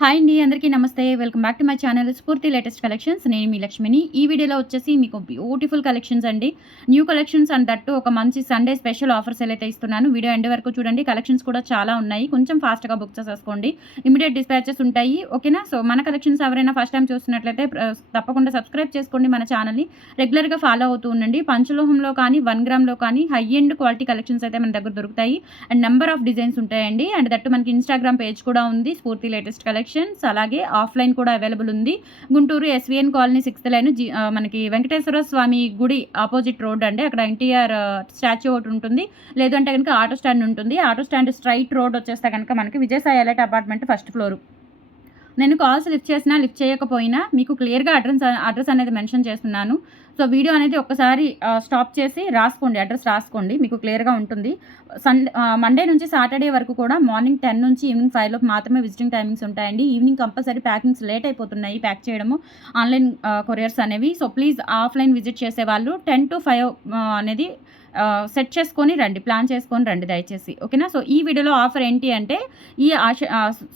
Hi అండి అందరికీ నమస్తే. Welcome back to my channel Spoorthi latest collections. నేను మీ లక్ష్మిని. ఈ వీడియోలో వచ్చేసి మీకు బ్యూటిఫుల్ కలెక్షన్స్ అండి. న్యూ కలెక్షన్స్ అండ్ దట్టు ఒక మంచి సండే స్పెషల్ ఆఫర్స్ అయితే ఇస్తున్నాను వీడియో ఎండ్ వరకు చూడండి. కలెక్షన్స్ కూడా చాలా ఉన్నాయి. కొంచెం ఫాస్ట్గా బుక్ చేసేసుకోండి. ఇమీడియట్ డిస్పాచెస్ ఉంటాయి. ఓకేనా? సో మన కలెక్షన్స్ ఎవరైనా ఫస్ట్ టైం చూస్తున్నట్లయితే తప్పకుండా సబ్స్క్రైబ్ చేసుకోండి మన ఛానల్ని. రెగ్యులర్గా ఫాలో అవుతూ ఉండండి. పంచలోహంలో కానీ వన్ గ్రామ్లో కానీ హై ఎండ్ క్వాలిటీ కలెక్షన్స్ అయితే మన దగ్గర దొరుకుతాయి. అండ్ నెంబర్ ఆఫ్ డిజైన్స్ ఉంటాయండి. అండ్ దట్టు మనకి ఇన్స్టాగ్రామ్ పేజ్ కూడా ఉంది. స్ఫూర్తి లేటెస్ట్ కలెక్షన్స్ అలాగే ఆఫ్లైన్ కూడా అవైలబుల్ ఉంది. Guntur SVN colony sixth line G మనకి వెంకటేశ్వర స్వామి గుడి ఆపోజిట్ రోడ్ అండి. అక్కడ ఎన్టీఆర్ స్టాచ్యూ ఒకటి ఉంటుంది. లేదంటే కనుక ఆటో స్టాండ్ ఉంటుంది. ఆటో స్టాండ్ స్ట్రైట్ రోడ్ వచ్చేస్తే కనుక మనకి Vijayasai elite apartment first floor నేను కాల్స్ లిఫ్ట్ చేసినా లిఫ్ట్ చేయకపోయినా మీకు క్లియర్గా అడ్రస్ అడ్రస్ అనేది మెన్షన్ చేస్తున్నాను. సో వీడియో అనేది ఒక్కసారి స్టాప్ చేసి రాసుకోండి అడ్రస్ రాసుకోండి. మీకు క్లియర్గా ఉంటుంది. సండే మండే నుంచి సాటర్డే వరకు కూడా మార్నింగ్ టెన్ నుంచి ఈవినింగ్ ఫైవ్ లోపు మాత్రమే విజిటింగ్ టైమింగ్స్ ఉంటాయండి. ఈవినింగ్ కంపల్సరీ ప్యాకింగ్స్ లేట్ అయిపోతున్నాయి ప్యాక్ చేయడము. ఆన్లైన్ కొరియర్స్ అనేవి. సో ప్లీజ్ ఆఫ్లైన్ విజిట్ చేసే వాళ్ళు టెన్ టు ఫైవ్ అనేది సెట్ చేసుకొని రండి ప్లాన్ చేసుకొని రండి దయచేసి ఓకేనా? సో ఈ వీడియోలో ఆఫర్ ఏంటి అంటే ఈ ఆశ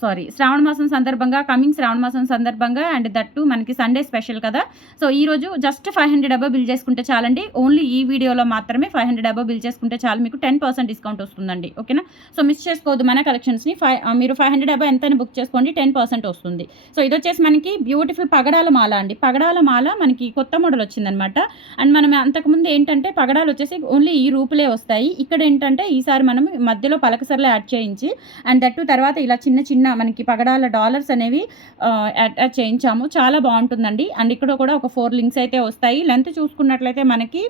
సారీ శ్రావణ మాసం సందర్భంగా కమింగ్ శ్రావణ మాసం సందర్భంగా అండ్ దట్టు మనకి సండే స్పెషల్ కదా. సో ఈ రోజు just five hundred above bill చేసుకుంటే చాలండి. ఓన్లీ ఈ వీడియోలో మాత్రమే ఫైవ్ హండ్రెడ్ అబ్బా బిల్ చేసుకుంటే చాలు. మీకు టెన్ పర్సెంట్ డిస్కౌంట్ వస్తుందండి ఓకేనా? సో మిస్ చేసుకోవద్దు మన కలెక్షన్స్ని ఫైవ్ మీరు ఫైవ్ హండ్రెడ్ అబ్బా ఎంత బుక్ చేసుకోండి టెన్ పర్సెంట్ వస్తుంది. సో ఇది వచ్చేసి మనకి బ్యూటిఫుల్ పగడాల మాల అండి. పగడాల మాల మనకి కొత్త మోడల్ వచ్చిందనమాట. అండ్ మనం అంతకుముందు ఏంటంటే పగడాలు వచ్చేసి ఓన్లీ ఈ రూపులే వస్తాయి. ఇక్కడ ఏంటంటే ఈసారి మనం మధ్యలో పలకసర్లు యాడ్ చేయించి అండ్ దట్టు తర్వాత ఇలా చిన్న చిన్న మనకి పగడాల డాలర్స్ అనేవి అటాచ్ చేయించాము. చాలా బాగుంటుందండి. అండ్ ఇక్కడ కూడా ఒక ఫోర్ లింక్స్ అయితే వస్తాయి. లెంత్ చూసుకున్నట్లయితే మనకి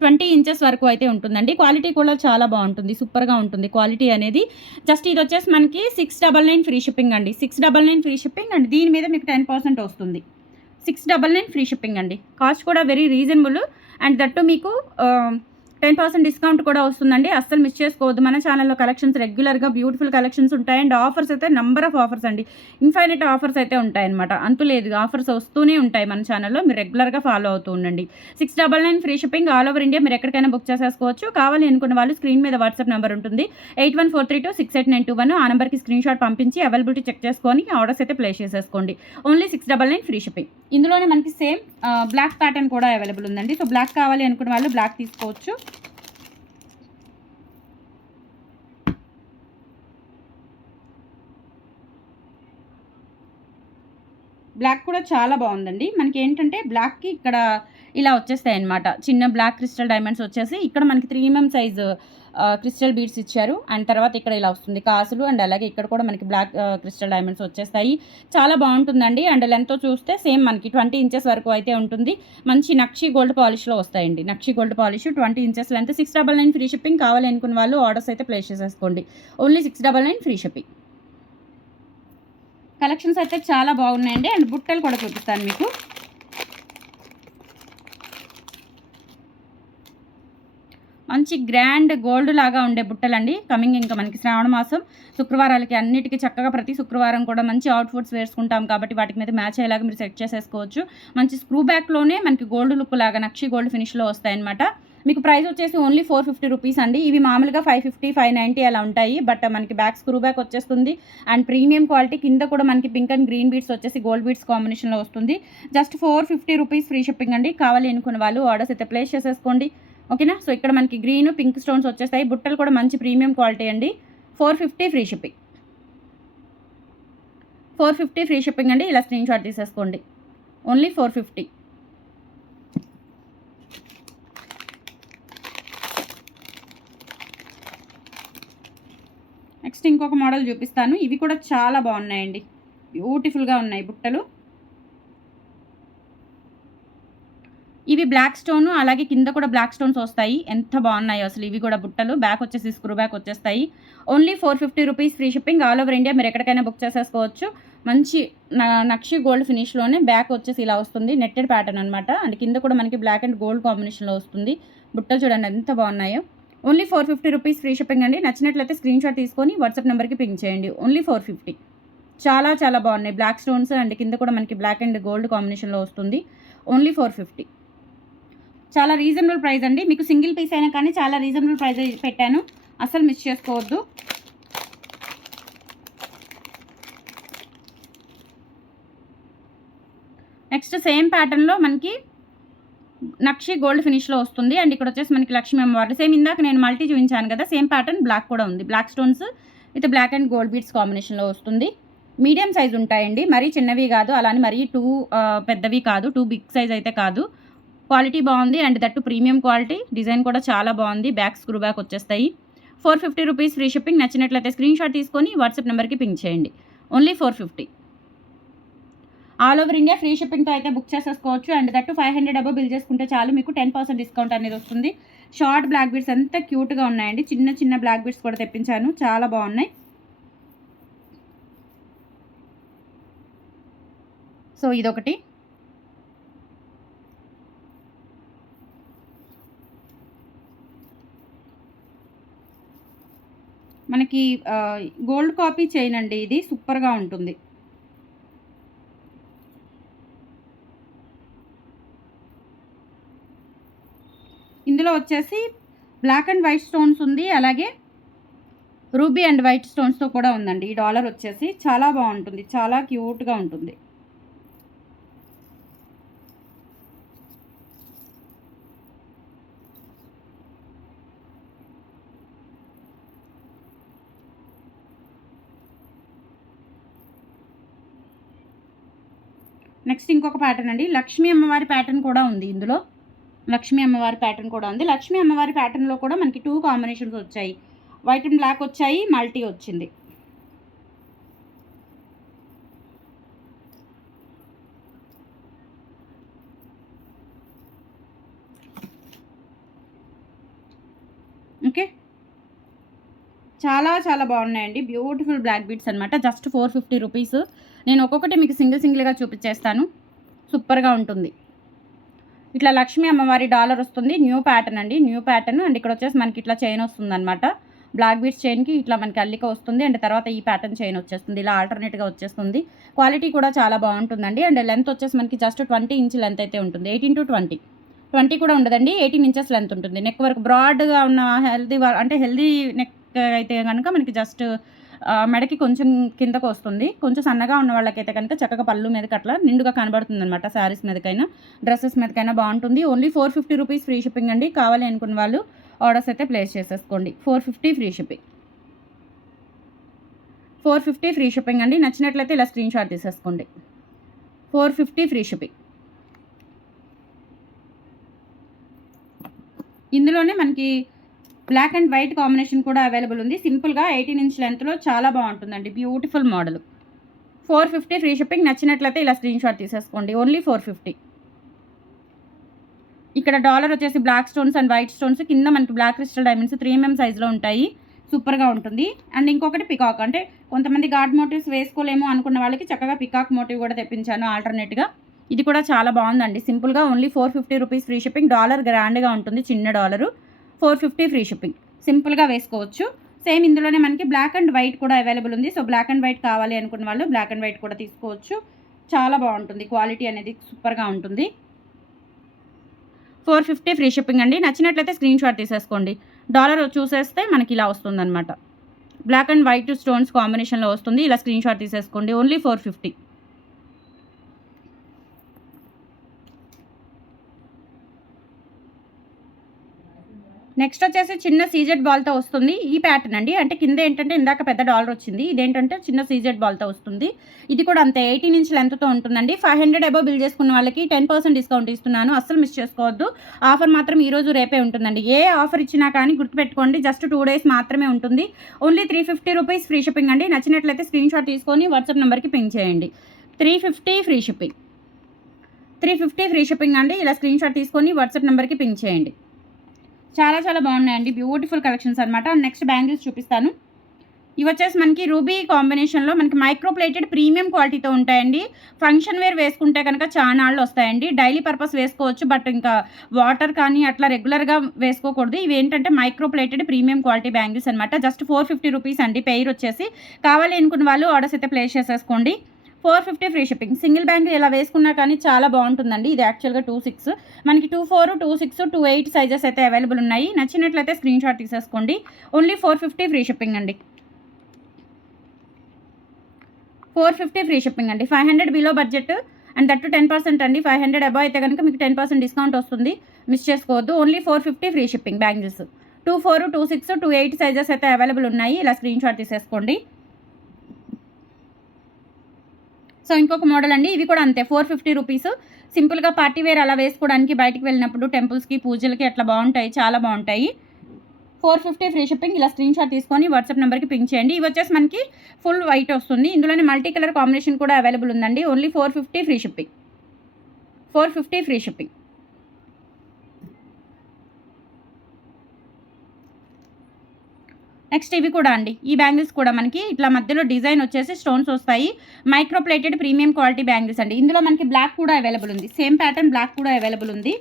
ట్వంటీ ఇంచెస్ వరకు అయితే ఉంటుందండి. క్వాలిటీ కూడా చాలా బాగుంటుంది. సూపర్గా ఉంటుంది క్వాలిటీ అనేది. జస్ట్ ఇది వచ్చేసి మనకి six double nine free shipping అండి. Six double nine free shipping and దీని మీద మీకు టెన్ పర్సెంట్ వస్తుంది. Six double nine free shipping అండి. కాస్ట్ కూడా వెరీ రీజనబుల్. అండ్ దట్టు మీకు టెన్ పర్సెంట్ డిస్కౌంట్ కూడా వస్తుందండి. అస్సలు మిస్ చేసుకోవద్దు. మన ఛానల్లో కలెక్షన్స్ రెగ్యులర్గా బ్యూటిఫుల్ కలెక్షన్స్ ఉంటాయి. అండ్ ఆఫర్స్ అయితే నెంబర్ ఆఫ్ ఆఫర్స్ అండి. ఇన్ఫైనైట్ ఆఫర్స్ అయితే ఉంటాయన్నమాట. అంతు లేదు. ఆఫర్స్ వస్తూనే ఉంటాయి మన ఛానల్లో మీరు రెగ్యులర్గా ఫాలో అవుతూ ఉండండి. Six double nine free shipping all over India మీరు ఎక్కడికైనా బుక్ చేసేసుకోవచ్చు. కావాలి అనుకున్న వాళ్ళు స్క్రీన్ మీద వాట్సాప్ నెంబర్ ఉంటుంది. Eight one four three two six eight nine two one ఆ నెంబర్కి స్క్రీన్ షాట్ పంపించి అవైలబిలిటీ చెక్ చేసుకొని ఆర్డర్స్ అయితే ప్లేస్ చేసేసుకోండి. Only six double nine free shipping ఇందులోనే మనకి సేమ్ బ్లాక్ ప్యాటర్న్ కూడా అవైలబుల్ ఉందండి. సో బ్లాక్ కావాలి అనుకున్న వాళ్ళు బ్లాక్ తీసుకోవచ్చు. బ్లాక్ కూడా చాలా బాగుందండి. మనకి ఏంటంటే బ్లాక్కి ఇక్కడ ఇలా వచ్చేస్తాయి అనమాట చిన్న బ్లాక్ క్రిస్టల్ డైమండ్స్ వచ్చేసి ఇక్కడ మనకి three MM size crystal beads ఇచ్చారు. అండ్ తర్వాత ఇక్కడ ఇలా వస్తుంది కాసులు. అండ్ అలాగే ఇక్కడ కూడా మనకి బ్లాక్ క్రిస్టల్ డైమండ్స్ వచ్చేస్తాయి. చాలా బాగుంటుందండి. అండ్ లెంత్ చూస్తే సేమ్ మనకి ట్వంటీ ఇంచెస్ వరకు అయితే ఉంటుంది. మంచి నక్షి గోల్డ్ పాలిష్లో వస్తాయండి. Nakshi gold polish twenty inches length. Six double nine free shipping కావాలి అనుకున్న వాళ్ళు ఆర్డర్స్ అయితే ప్లేస్ చేసేసుకోండి. Only six double nine free shipping. Collections అయితే చాలా బాగున్నాయండి. అండ్ బుట్టలు కూడా చూపిస్తాను మీకు. మంచి గ్రాండ్ గోల్డ్ లాగా ఉండే బుట్టలండి. కమింగ్ ఇంకా మనకి శ్రావణ మాసం. శుక్రవారాలకి అన్నిటికీ చక్కగా ప్రతి శుక్రవారం కూడా మంచి అవుట్ఫుట్స్ వేసుకుంటాం కాబట్టి వాటి మీద మ్యాచ్ అయ్యేలాగా మీరు సెట్ చేసేసుకోవచ్చు. మంచి స్క్రూ బ్యాక్లోనే మనకి గోల్డ్ లుక్ లాగా నక్షి గోల్డ్ ఫినిష్లో వస్తాయన్నమాట. మీకు ప్రైస్ వచ్చేసి ఓన్లీ ఫోర్ ఫిఫ్టీ రూపీస్ అండి. ఇవి మామూలుగా ఫైవ్ ఫిఫ్టీ ఫైవ్ నైంటీ అలా ఉంటాయి. బట్ మనకి బ్యాక్ స్క్రూ బ్యాక్ వచ్చేస్తుంది. అండ్ ప్రీమియం క్వాలిటీ కింద కూడా మనకి పింక్ అండ్ గ్రీన్ బీడ్స్ వచ్చేసి గోల్డ్ బీడ్స్ కాంబినేషన్లో వస్తుంది. Just four fifty rupees free shipping అండి. కావాలి అనుకున్న వాళ్ళు ఆర్డర్స్ అయితే ప్లేస్ చేసేసుకోండి. ఓకేనా? సో ఇక్కడ మనకి గ్రీన్ పింక్ స్టోన్స్ వచ్చేస్తాయి. బుట్టలు కూడా మంచి ప్రీమియం క్వాలిటీ అండి. Four fifty free shipping. Four fifty free shipping అండి. ఇలా స్క్రీన్ షాట్ తీసేసుకోండి. Only four fifty. నెక్స్ట్ ఇంకొక మోడల్ చూపిస్తాను. ఇవి కూడా చాలా బాగున్నాయండి. బ్యూటిఫుల్గా ఉన్నాయి బుట్టలు. ఇవి బ్లాక్ స్టోన్ అలాగే కింద కూడా బ్లాక్ స్టోన్స్ వస్తాయి. ఎంత బాగున్నాయో అసలు ఇవి కూడా బుట్టలు. బ్యాక్ వచ్చేసి స్క్రూ బ్యాక్ వచ్చేస్తాయి. Only four fifty rupees free shipping all over India. మీరు ఎక్కడికైనా బుక్ చేసేసుకోవచ్చు. మంచి నక్షి గోల్డ్ ఫినిష్లోనే బ్యాక్ వచ్చేసి ఇలా వస్తుంది. నెట్టెడ్ ప్యాటర్న్ అనమాట అండ్ కింద కూడా మనకి బ్లాక్ అండ్ గోల్డ్ కాంబినేషన్లో వస్తుంది. బుట్టలు చూడండి ఎంత బాగున్నాయో. Only four fifty rupees free shipping అండి. నచ్చినట్లయితే స్క్రీన్ షాట్ తీసుకొని వాట్సాప్ నెంబర్కి పింక్ చేయండి. Only four fifty. చాలా చాలా బాగున్నాయి. బ్లాక్ స్టోన్స్ అండ్ కింద కూడా మనకి బ్లాక్ అండ్ గోల్డ్ కాంబినేషన్లో వస్తుంది. Only four fifty. చాలా రీజనబుల్ ప్రైస్ అండి. మీకు సింగిల్ పీస్ అయినా కానీ చాలా రీజనబుల్ ప్రైస్ పెట్టాను. అసలు మిస్ చేసుకోవద్దు. నెక్స్ట్ సేమ్ ప్యాటర్న్లో మనకి నక్షి గోల్డ్ ఫినిష్లో వస్తుంది. అండ్ ఇక్కడ వచ్చేసి మనకి లక్ష్మీ అమ్మవారు. సేమ్ ఇందాక నేను మల్టీ చూపించాను కదా సేమ్ ప్యాటర్న్ బ్లాక్ కూడా ఉంది. Black stones with black and gold beads కాంబినేషన్లో వస్తుంది. మీడియం సైజ్ ఉంటాయండి. మరీ చిన్నవి కాదు అలానే మరీ టూ పెద్దవి కాదు టూ బిగ్ సైజ్ అయితే కాదు. క్వాలిటీ బాగుంది. And that premium quality design కూడా చాలా బాగుంది. బ్యాక్ స్క్రూ బ్యాక్ వచ్చేస్తాయి. Four fifty rupees free shipping నచ్చినట్లయితే స్క్రీన్ షాట్ తీసుకొని వాట్సాప్ నెంబర్కి పింక్ చేయండి. Only four fifty all over India free షిప్పింగ్తో అయితే బుక్ చేసేసుకోవచ్చు. And that five hundred above bill చేసుకుంటే చాలు. మీకు టెన్ పర్సెంట్ డిస్కౌంట్ అనేది వస్తుంది. షార్ట్ బ్లాక్ బీడ్స్ ఎంత క్యూట్గా ఉన్నాయండి. చిన్న చిన్న బ్లాక్ బీడ్స్ కూడా తెప్పించాను. చాలా బాగున్నాయి. సో ఇదొకటి. మనకి గోల్డ్ కాపీ చైన్ అండి ఇది. సూపర్గా ఉంటుంది. ఇందులో వచ్చేసి బ్లాక్ అండ్ వైట్ స్టోన్స్ ఉంది అలాగే రూబీ అండ్ వైట్ స్టోన్స్తో కూడా ఉందండి. ఈ డాలర్ వచ్చేసి చాలా బాగుంటుంది చాలా క్యూట్గా ఉంటుంది. నెక్స్ట్ ఇంకొక ప్యాటర్న్ అండి. లక్ష్మీ అమ్మవారి ప్యాటర్న్ కూడా ఉంది ఇందులో. లక్ష్మీ అమ్మవారి ప్యాటర్న్ కూడా ఉంది. లక్ష్మీ అమ్మవారి ప్యాటర్న్లో కూడా మనకి టూ కాంబినేషన్స్ వచ్చాయి. వైట్ అండ్ బ్లాక్ వచ్చాయి మల్టీ వచ్చింది. ఓకే చాలా చాలా బాగున్నాయండి. బ్యూటిఫుల్ బ్లాక్ బీట్స్ అనమాట జస్ట్ ఫోర్ ఫిఫ్టీ రూపీస్ నేను ఒక్కొక్కటి మీకు సింగిల్ సింగిల్గా చూపించేస్తాను. సూపర్గా ఉంటుంది. ఇట్లా లక్ష్మీ అమ్మవారి డాలర్ వస్తుంది. న్యూ ప్యాటర్న్ అండి. New pattern. అండ్ ఇక్కడ వచ్చేసి మనకి ఇట్లా చైన్ వస్తుంది అనమాట బ్లాక్ బీట్స్ చైన్కి ఇట్లా మనకి అల్లిక వస్తుంది. అండ్ తర్వాత ఈ ప్యాటర్న్ చైన్ వచ్చేస్తుంది. ఇలా ఆల్టర్నేట్గా వచ్చేస్తుంది. క్వాలిటీ కూడా చాలా బాగుంటుందండి. అండ్ లెంత్ వచ్చేసి మనకి జస్ట్ ట్వంటీ ఇంచ్ లెంత్ అయితే ఉంటుంది. Eighteen to twenty. ట్వంటీ కూడా ఉండదండి. ఎయిటీన్ ఇంచెస్ లెంత్ ఉంటుంది. నెక్ వరకు బ్రాడ్గా ఉన్న హెల్దీ అంటే హెల్దీ నెక్ అయితే కనుక మనకి జస్ట్ మెడకి కొంచెం కిందకు వస్తుంది. కొంచెం సన్నగా ఉన్న వాళ్ళకైతే కనుక చక్కగా పళ్ళు మీదకి అట్లా నిండుగా కనబడుతుంది అనమాట శారీస్ మీదకైనా డ్రెస్సెస్ మీదకైనా బాగుంటుంది. Only four fifty rupees free shipping అండి. కావాలి అనుకున్న వాళ్ళు ఆర్డర్స్ అయితే ప్లేస్ చేసేసుకోండి. Four fifty free shipping four fifty free shipping అండి. నచ్చినట్లయితే ఇలా స్క్రీన్ షాట్ తీసేసుకోండి. ఫోర్ ఫిఫ్టీ ఫ్రీ షిప్పింగ్ ఇందులోనే మనకి బ్లాక్ అండ్ వైట్ కాంబినేషన్ కూడా అవైలబుల్ ఉంది. సింపుల్గా ఎయిటీన్ ఇంచ్ లెంత్లో చాలా బాగుంటుందండి. Beautiful model four fifty free shipping నచ్చినట్లయితే ఇలా స్క్రీన్ షాట్ తీసేసుకోండి. ఓన్లీ ఫోర్ ఫిఫ్టీ ఇక్కడ డాలర్ వచ్చేసి black stones and white stones కింద మనకి black crystal diamonds three MM సైజులో ఉంటాయి. సూపర్గా ఉంటుంది. అండ్ ఇంకొకటి పికాక్ అంటే కొంతమంది గాడ్ మోటివ్స్ వేసుకోలేము అనుకున్న వాళ్ళకి చక్కగా పికాక్ మోటివ్ కూడా తెప్పించాను ఆల్టర్నేట్గా ఇది కూడా చాలా బాగుందండి. సింపుల్గా only four fifty rupees free shipping dollar గ్రాండ్గా ఉంటుంది. చిన్న dollar four fifty free shipping. సింపుల్గా వేసుకోవచ్చు. సేమ్ ఇందులోనే మనకి బ్లాక్ అండ్ వైట్ కూడా అవైలబుల్ ఉంది. సో బ్లాక్ అండ్ వైట్ కావాలి అనుకున్న వాళ్ళు బ్లాక్ అండ్ వైట్ కూడా తీసుకోవచ్చు. చాలా బాగుంటుంది. క్వాలిటీ అనేది సూపర్గా ఉంటుంది. ఫోర్ ఫిఫ్టీ ఫ్రీ షిప్పింగ్ అండి. నచ్చినట్లయితే స్క్రీన్ షాట్ తీసేసుకోండి. డాలర్ చూసేస్తే మనకి ఇలా వస్తుందన్నమాట. బ్లాక్ అండ్ వైట్ స్టోన్స్ కాంబినేషన్లో వస్తుంది. ఇలా స్క్రీన్ షాట్ తీసేసుకోండి. Only four fifty. నెక్స్ట్ వచ్చేసి చిన్న సీజెడ్ బాల్తో వస్తుంది. ఈ ప్యాటర్న్ అండి. అంటే కింద ఏంటంటే ఇందాక పెద్ద డాలర్ వచ్చింది. ఇదేంటంటే చిన్న సీజెడ్ బాల్తో వస్తుంది. ఇది కూడా అంతే. ఎయిటీన్ ఇంచ్ లెంత్తో ఉంటుందండి. ఫైవ్ హండ్రెడ్ అబో బిల్ చేసుకున్న వాళ్ళకి టెన్ పర్సెంట్ డిస్కౌంట్ ఇస్తున్నాను. అస్సలు మిస్ చేసుకోవద్దు. ఆఫర్ మాత్రం ఈ రోజు రేపే ఉంటుందండి. ఏ ఆఫర్ ఇచ్చినా కానీ గుర్తుపెట్టుకోండి. జస్ట్ టూ డేస్ మాత్రమే ఉంటుంది. Only three fifty rupees free shipping అండి. నచ్చినట్లయితే స్క్రీన్ షాట్ తీసుకొని వాట్సాప్ నెంబర్కి పింక్ చేయండి. Three fifty free shipping. Three fifty free shipping అండి. ఇలా స్క్రీన్ షాట్ తీసుకొని వాట్సాప్ నెంబర్కి పింక్ చేయండి. చాలా చాలా బాగున్నాయండి. బ్యూటిఫుల్ కలెక్షన్స్ అనమాట నెక్స్ట్ బ్యాంగిల్స్ చూపిస్తాను. ఇవి వచ్చేసి మనకి రూబీ కాంబినేషన్లో మనకి మైక్రో ప్లేటెడ్ ప్రీమియం క్వాలిటీతో ఉంటాయండి. ఫంక్షన్ వేర్ వేసుకుంటే కనుక చానాళ్ళు వస్తాయండి. డైలీ పర్పస్ వేసుకోవచ్చు. బట్ ఇంకా వాటర్ కానీ అట్లా రెగ్యులర్గా వేసుకోకూడదు. ఇవి ఏంటంటే micro plated premium quality bangles అనమాట జస్ట్ ఫోర్ ఫిఫ్టీ రూపీస్ అండి. పెయిర్ వచ్చేసి. కావాలి అనుకున్న వాళ్ళు ఆర్డర్స్ అయితే ప్లేస్ చేసేసుకోండి. Four fifty free shipping. Single bangle ఇలా వేసుకున్నా కానీ చాలా బాగుంటుందండి. ఇది యాక్చువల్గా టూ సిక్స్. మనకి two four two six two eight sizes అయితే అవైలబుల్ ఉన్నాయి. నచ్చినట్లయితే స్క్రీన్ షాట్ తీసేసుకోండి. Only four fifty free shipping అండి. ఫోర్ ఫిఫ్టీ ఫ్రీ షిప్పింగ్ అండి. Five hundred below budget and that ten percent అండి. ఫైవ్ హండ్రెడ్ అబౌవ్ అయితే కనుక మీకు టెన్ పర్సెంట్ డిస్కౌంట్ వస్తుంది. మిస్ చేసుకోవద్దు. Only four fifty free shipping bangles. Two four two six two eight sizes అయితే available ఉన్నాయి. ఇలా స్క్రీన్ షాట్ తీసేసుకోండి. సో ఇంకొక మోడల్ అండి. ఇవి కూడా అంతే ఫోర్ ఫిఫ్టీ రూపీస్ సింపుల్గా పార్టీ వేర్ అలా వేసుకోవడానికి బయటికి వెళ్ళినప్పుడు టెంపుల్స్కి పూజలకి అట్లా బాగుంటాయి చాలా బాగుంటాయి. ఫోర్ ఫిఫ్టీ ఫ్రీ షిప్పింగ్ ఇలా స్క్రీన్ షాట్ తీసుకొని వాట్సాప్ నెంబర్కి పింక్ చేయండి. ఇవి వచ్చేసి మనకి ఫుల్ వైట్ వస్తుంది. ఇందులోనే మల్టీ కలర్ కాంబినేషన్ కూడా అవైలబుల్ ఉందండి. Only four fifty free shipping four fifty free shipping next ఇవి కూడా అండి. ఈ బ్యాంగిల్స్ కూడా మనకి ఇట్లా మధ్యలో డిజైన్ వచ్చేసి స్టోన్స్ వస్తాయి. Micro plated premium quality bangles అండి. ఇందులో మనకి బ్లాక్ కూడా అవైలబుల్ ఉంది. సేమ్ ప్యాటర్న్ బ్లాక్ కూడా అవైలబుల్ ఉంది.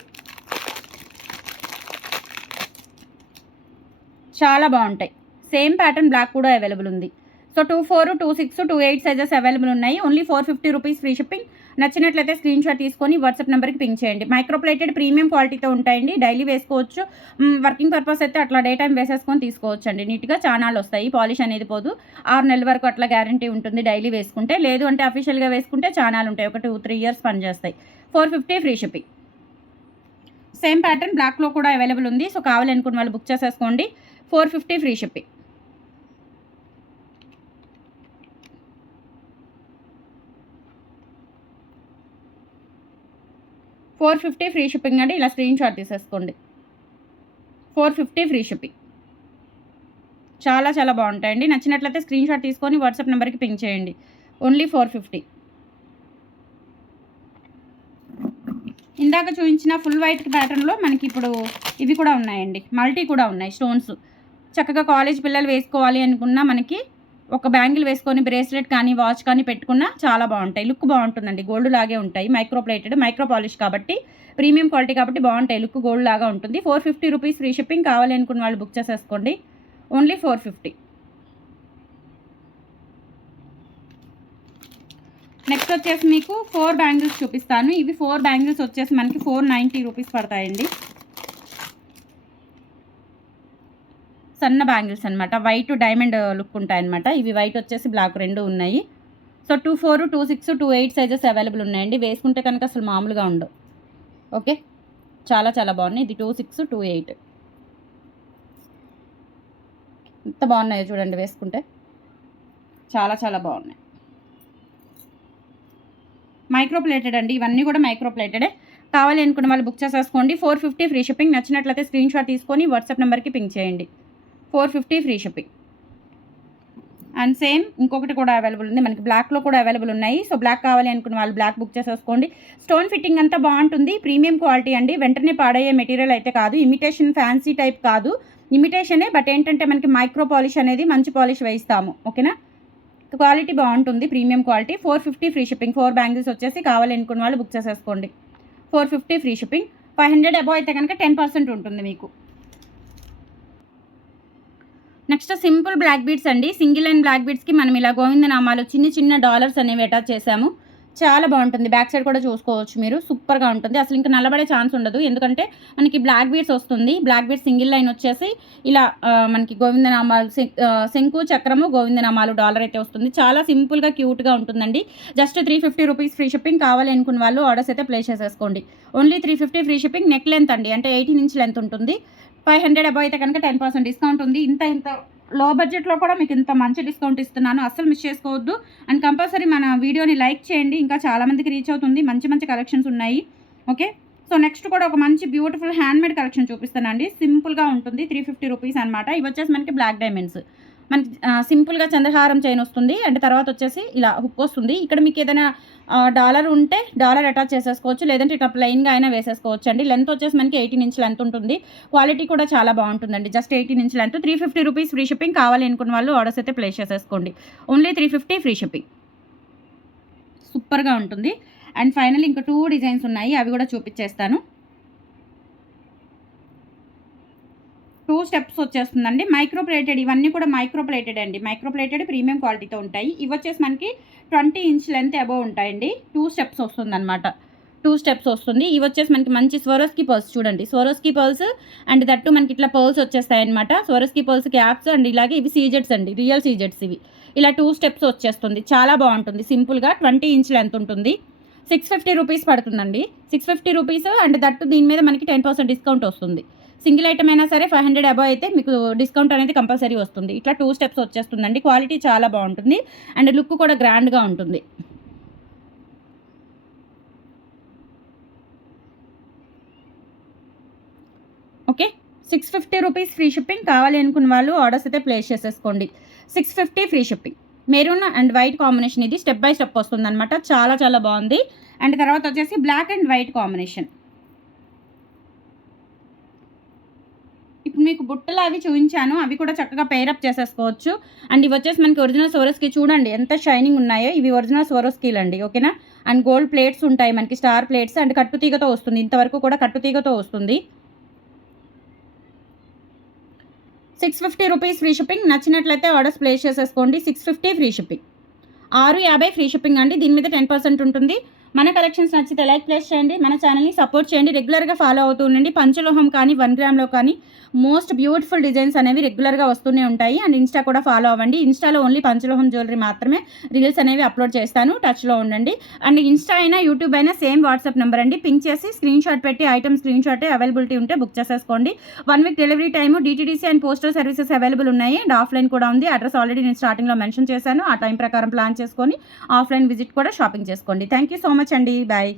చాలా బాగుంటాయి. సేమ్ ప్యాటర్న్ బ్లాక్ కూడా అవైలబుల్ ఉంది. So two four two six two eight sizes available ఉన్నాయి. Only four fifty rupees free shipping. నచ్చినట్లయితే స్క్రీన్ షాట్ తీసుకొని వాట్సాప్ నెంబర్కి పింక్ చేయండి. మైక్రోప్లేటెడ్ ప్రీమియం క్వాలిటీతో ఉంటాయండి. డైలీ వేసుకోవచ్చు. వర్కింగ్ పర్పస్ అయితే అట్లా డే టైం వేసేసుకొని తీసుకోవచ్చు అండి నీట్గా చానాలు వస్తాయి. పాలిష్ అనేది పోదు. ఆరు నెలల వరకు అట్లా గ్యారంటీ ఉంటుంది డైలీ వేసుకుంటే. లేదు అంటే అఫీషియల్గా వేసుకుంటే చానాలు ఉంటాయి. ఒక టూ త్రీ ఇయర్స్ పనిచేస్తాయి four fifty free shipping same pattern బ్లాక్లో కూడా అవైలబుల్ ఉంది. సో కావాలనుకున్న వాళ్ళు బుక్ చేసేసుకోండి. Four fifty free shipping four fifty free shipping అండి. ఇలా స్క్రీన్ షాట్ తీసేసుకోండి. Four fifty free shipping. చాలా చాలా బాగుంటాయండి. నచ్చినట్లయితే స్క్రీన్ షాట్ తీసుకొని వాట్సాప్ నెంబర్కి పింక్ చేయండి. Only four fifty. ఇందాక చూపించిన ఫుల్ వైట్ ప్యాటర్న్లో మనకి ఇప్పుడు ఇవి కూడా ఉన్నాయండి. మల్టీ కూడా ఉన్నాయి స్టోన్స్. చక్కగా కాలేజ్ పిల్లలు వేసుకోవాలి అనుకున్నా మనకి ఒక బ్యాంగిల్ వేసుకొని బ్రేస్లెట్ కానీ వాచ్ కానీ పెట్టుకున్నా చాలా బాగుంటాయి. లుక్ బాగుంటుందండి. గోల్డ్ లాగే ఉంటాయి. మైక్రో ప్లేటెడ్ మైక్రో పాలిష్ కాబట్టి ప్రీమియం క్వాలిటీ కాబట్టి బాగుంటాయి. లుక్ గోల్డ్ లాగా ఉంటుంది. Four fifty rupees free shipping కావాలి అనుకున్న వాళ్ళు బుక్ చేసేసుకోండి. Only four fifty. నెక్స్ట్ వచ్చేసి మీకు ఫోర్ బ్యాంగిల్స్ చూపిస్తాను. ఇవి ఫోర్ బ్యాంగిల్స్ వచ్చేసి మనకి ఫోర్ నైంటీ రూపీస్ పడతాయండి. సన్న బ్యాంగిల్స్ అనమాట వైట్ డైమండ్ లుక్ ఉంటాయన్నమాట. ఇవి వైట్ వచ్చేసి బ్లాక్ రెండు ఉన్నాయి. So two four two six two eight sizes available ఉన్నాయండి. వేసుకుంటే కనుక అసలు మామూలుగా ఉండవు. ఓకే చాలా చాలా బాగున్నాయి. ఇది టూ సిక్స్ టూ ఎయిట్ ఎంత బాగున్నాయో చూడండి వేసుకుంటే. చాలా చాలా బాగున్నాయి. మైక్రో ప్లేటెడ్ అండి. ఇవన్నీ కూడా మైక్రో ప్లేటెడే కావాలి అనుకున్న వాళ్ళు బుక్ చేసేసుకోండి. ఫోర్ ఫిఫ్టీ ఫ్రీ షిప్పింగ్ నచ్చినట్లయితే స్క్రీన్ షాట్ తీసుకొని వాట్సాప్ నెంబర్కి పింక్ చేయండి. Four fifty free shipping. And same ఇంకొకటి కూడా అవైలబుల్ ఉంది. మనకి బ్లాక్లో కూడా అవైలబుల్ ఉన్నాయి. సో బ్లాక్ కావాలి అనుకున్న వాళ్ళు బ్లాక్ బుక్ చేసేసుకోండి. స్టోన్ ఫిట్టింగ్ అంతా బాగుంటుంది. ప్రీమియం క్వాలిటీ అండి. వెంటనే పాడయ్యే మెటీరియల్ అయితే కాదు. ఇమిటేషన్ ఫ్యాన్సీ టైప్ కాదు. ఇమిటేషనే బట్ ఏంటంటే మనకి మైక్రో పాలిష్ అనేది మంచి పాలిష్ వేయిస్తాము. ఓకేనా? క్వాలిటీ బాగుంటుంది. Premium quality. Four fifty free shipping. Four bangles వచ్చేసి కావాలి అనుకున్న వాళ్ళు బుక్ చేసేసుకోండి. Four fifty free shipping. Five hundred above అయితే కనుక టెన్ పర్సెంట్ ఉంటుంది మీకు. నెక్స్ట్ సింపుల్ బ్లాక్ బీడ్స్ అండి. సింగిల్ అండ్ బ్లాక్ బీడ్స్కి మనం ఇలా గోవిందనామాలు చిన్న చిన్న డాలర్స్ అనేవి అటాచ్ చేసాము చాలా బాగుంటుంది. బ్యాక్ సైడ్ కూడా చూసుకోవచ్చు మీరు. సూపర్గా ఉంటుంది. అసలు ఇంకా నల్లబడే ఛాన్స్ ఉండదు. ఎందుకంటే మనకి బ్లాక్ బీడ్స్ వస్తుంది. బ్లాక్ బీడ్స్ సింగిల్ లైన్ వచ్చేసి ఇలా మనకి గోవిందనామాలు శంకు చక్రము గోవిందనామాలు డాలర్ అయితే వస్తుంది. చాలా సింపుల్గా క్యూట్గా ఉంటుందండి. Just three fifty rupees free shipping కావాలి అనుకున్న వాళ్ళు ఆర్డర్స్ అయితే ప్లేస్ చేసేసుకోండి. Only three fifty free shipping neck length అండి. అంటే ఎయిటీన్ ఇంచ్ లెంత్ ఉంటుంది. ఫైవ్ హండ్రెడ్ అబౌవ్ అయితే కనుక టెన్ పర్సెంట్ డిస్కౌంట్ ఉంది. ఇంత ఇంత లో బడ్జెట్లో కూడా మీకు ఇంత మంచి డిస్కౌంట్ ఇస్తున్నాను. అస్సలు మిస్ చేసుకోవద్దు. అండ్ కంపల్సరీ మన వీడియోని లైక్ చేయండి. ఇంకా చాలామందికి రీచ్ అవుతుంది. మంచి మంచి కలెక్షన్స్ ఉన్నాయి. ఓకే సో నెక్స్ట్ కూడా ఒక మంచి బ్యూటిఫుల్ హ్యాండ్మేడ్ కలెక్షన్ చూపిస్తానండి. సింపుల్గా ఉంటుంది. త్రీ ఫిఫ్టీ రూపీస్ అనమాట ఇవి వచ్చేసి మనకి బ్లాక్ డైమండ్స్ మనకి సింపుల్గా చంద్రహారం చైన్ వస్తుంది. అండ్ తర్వాత వచ్చేసి ఇలా హుక్ వస్తుంది. ఇక్కడ మీకు ఏదైనా డాలర్ ఉంటే డాలర్ అటాచ్ చేసేసుకోవచ్చు. లేదంటే ఇట్లా ప్లెయిన్గా అయినా వేసేసుకోవచ్చు అండి. లెంత్ వచ్చేసి మనకి ఎయిటీన్ ఇంచ్ లెంత్ ఉంటుంది. క్వాలిటీ కూడా చాలా బాగుంటుందండి. Just eighteen inch length. Three fifty rupees free shipping కావాలి అనుకున్న వాళ్ళు ఆర్డర్స్ అయితే ప్లేస్ చేసేసుకోండి. Only three fifty free shipping. సూపర్గా ఉంటుంది. అండ్ ఫైనల్ ఇంకా టూ డిజైన్స్ ఉన్నాయి. అవి కూడా చూపించేస్తాను టూ స్టెప్స్ వచ్చేస్తుందండి. మైక్రో ప్లేటెడ్ ఇవన్నీ కూడా మైక్రో ప్లేటెడ్ అండి. మైక్రో ప్లేటెడ్ ప్రీమియం క్వాలిటీతో ఉంటాయి. ఇవి వచ్చేసి మనకి ట్వంటీ ఇంచ్ లెంత్ అబోవ్ ఉంటాయండి. టూ స్టెప్స్ వస్తుందన్నమాట. టూ స్టెప్స్ వస్తుంది. ఇవి వచ్చేసి మనకి మంచి స్వరోస్కి పర్ల్స్ చూడండి. స్వరోస్కి పర్ల్స్ అండ్ దట్టు మనకి ఇట్లా పర్ల్స్ వచ్చేస్తాయి అనమాట స్వరోస్కి పర్ల్స్ క్యాప్స్ అండ్ ఇలాగే ఇవి సీజెట్స్ అండి. రియల్ సీజెట్స్ ఇవి. ఇలా టూ స్టెప్స్ వచ్చేస్తుంది. చాలా బాగుంటుంది. సింపుల్గా ట్వంటీ ఇంచ్ లెంత్ ఉంటుంది. సిక్స్ ఫిఫ్టీ రూపీస్ పడుతుందండి. Six fifty rupees and that దీని మీద మనకి టెన్ పర్సెంట్ డిస్కౌంట్ వస్తుంది. సింగిల్ ఐటమ్ అయినా సరే ఫైవ్ హండ్రెడ్ అబవ్ అయితే మీకు డిస్కౌంట్ అనేది కంపల్సరీ వస్తుంది. ఇట్లా టూ స్టెప్స్ వచ్చేస్తుందండి. క్వాలిటీ చాలా బాగుంటుంది. అండ్ లుక్ కూడా గ్రాండ్గా ఉంటుంది. Okay. Six fifty rupees free shipping కావాలి అనుకున్న వాళ్ళు ఆర్డర్స్ అయితే ప్లేస్ చేసేసుకోండి. Six fifty free shipping. Maroon and white combination ఇది స్టెప్ బై స్టెప్ వస్తుంది అనమాట చాలా చాలా బాగుంది. అండ్ తర్వాత వచ్చేసి బ్లాక్ అండ్ వైట్ కాంబినేషన్. మీకు బుట్టలు అవి చూపించాను. అవి కూడా చక్కగా పేరప్ చేసేసుకోవచ్చు. అండ్ ఇవి వచ్చేసి మనకి ఒరిజినల్ సోరస్కి చూడండి ఎంత షైనింగ్ ఉన్నాయో. ఇవి ఒరిజినల్ సోరస్కీలు అండి ఓకేనా? అండ్ గోల్డ్ ప్లేట్స్ ఉంటాయి మనకి స్టార్ ప్లేట్స్ అండ్ కట్టుతీగతో వస్తుంది. ఇంతవరకు కూడా కట్టుతీగతో వస్తుంది. Six fifty rupees free shipping నచ్చినట్లయితే ఆర్డర్స్ ప్లేస్ చేసేసుకోండి. సిక్స్ ఫిఫ్టీ ఫ్రీ షిప్పింగ్ ఆరు యాభై ఫ్రీ షిప్పింగ్ అండి. దీని మీద టెన్ పర్సెంట్ ఉంటుంది. మన కలెక్షన్స్ నచ్చితే లైక్ ప్లేస్ చేయండి. మన ఛానల్ని సపోర్ట్ చేయండి. రెగ్యులర్గా ఫాలో అవుతూ ఉండండి. పంచలోహం కానీ వన్ గ్రామ్లో కానీ మోస్ట్ బ్యూటిఫుల్ డిజైన్స్ అనేవి రెగ్యులర్గా వస్తూనే ఉంటాయి. అండ్ ఇన్స్టా కూడా ఫాలో అవ్వండి. ఇన్స్టాలో ఓన్లీ పంచలోహం జ్యువెలరీ మాత్రమే రీల్స్ అనేవి అప్లోడ్ చేస్తాను. టచ్లో ఉండండి. అండ్ ఇన్స్టా అయినా యూట్యూబ్ అయినా సేమ్ వాట్సాప్ నెంబర్ అండి. పింక్ చేసి స్క్రీన్ షాట్ పెట్టి ఐటమ్ స్క్రీన్ షాట్ అవైలబిలిటీ ఉంటే బుక్ చేసేసుకోండి. One week delivery time DTDC and postal services available ఉన్నాయి. అండ్ ఆఫ్లైన్ కూడా ఉంది. అడ్రస్ ఆల్రెడీ నేను స్టార్టింగ్లో మెన్షన్ చేశాను. ఆ టైం ప్రకారం ప్లాన్ చేసుకొని ఆఫ్లైన్ విజిట్ కూడా షాపింగ్ చేసుకోండి. థ్యాంక్ యూ సో మచ్ అండి బాయ్